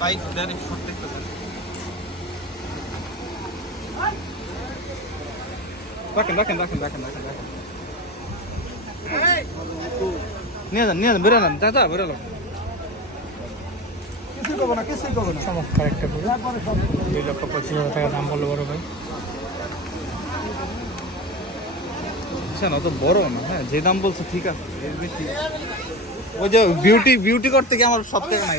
Bike short রাখেন রাখেন রাখেন রাখেন রাখেন রাখেন নিয়ে যান নিয়ে যান বেরো নেন দাদা বেরো কিছুই করব না কিছুই করব না। চমৎকার একটা দুই লক্ষ পঁচিশ হাজার টাকা দাম বলল বড় ভাই। বুঝছেন অত বড় না হ্যাঁ যে দাম বলছে ঠিক আছে ওই যে বিউটি বিউটি করতে গিয়ে আমার সব থেকে নাই।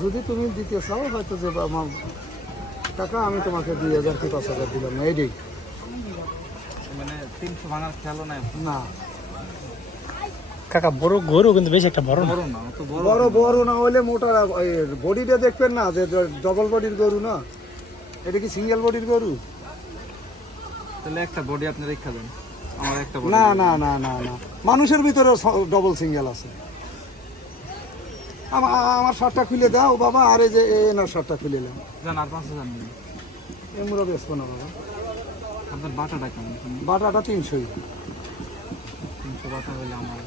যদি তুমি দিতে চাও হয়তো যে আমার টাকা আমি তোমাকে দুই হাজার কি পাঁচ হাজার দিলাম না এটাই মানে তিনশো ভাঙার খেয়ালও নাই। না। কাকা বড় গরু কিন্তু বেশি একটা বড় না? বড় না অত বড় বড় বড় না হলে মোটা বডিটা দেখবেন না যে ডবল বডির গরু না? এটা কি সিঙ্গেল বডির গরু? তাহলে একটা বডি আপনি রেখা দেন। আমার একটা না না না না না। মানুষের ভিতরে ডবল সিঙ্গেল আছে। আমার শার্টটা খুলে দাও বাবা আর এই যে এনার শার্টটা খুলে দাও। জান আর পাঁচ হাজার নেই এমরো বেসবো না বাবা। আপনার বাটাটা কেমন? বাটাটা তিনশোই। তিনশো বাটা হলে আমার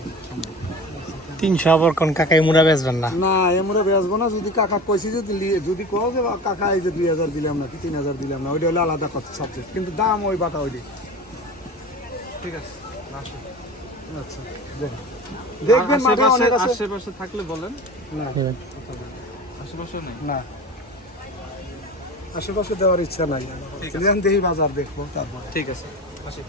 তিনশো আবার কোন কাকাই মুড়া বেচবেন না? না এমরো বেসবো না যদি কাকা কইছি যদি যদি কও যে কাকা এই যে দুই হাজার দিলাম না কি তিন হাজার দিলাম না ওইটা হলে আলাদা কথা সাবজেক্ট কিন্তু দাম ওই বাটা ওইটি ঠিক আছে রাখো। আচ্ছা দেখবেন মাঠে আশেপাশে অনেক আছে। আশেপাশে থাকলে বলেন। না। আশেপাশে নেই? না। আশেপাশে দেওয়ার ইচ্ছা নাই। ঠিক আছে। দেখি বাজার দেখব তারপর। ঠিক আছে। আসি।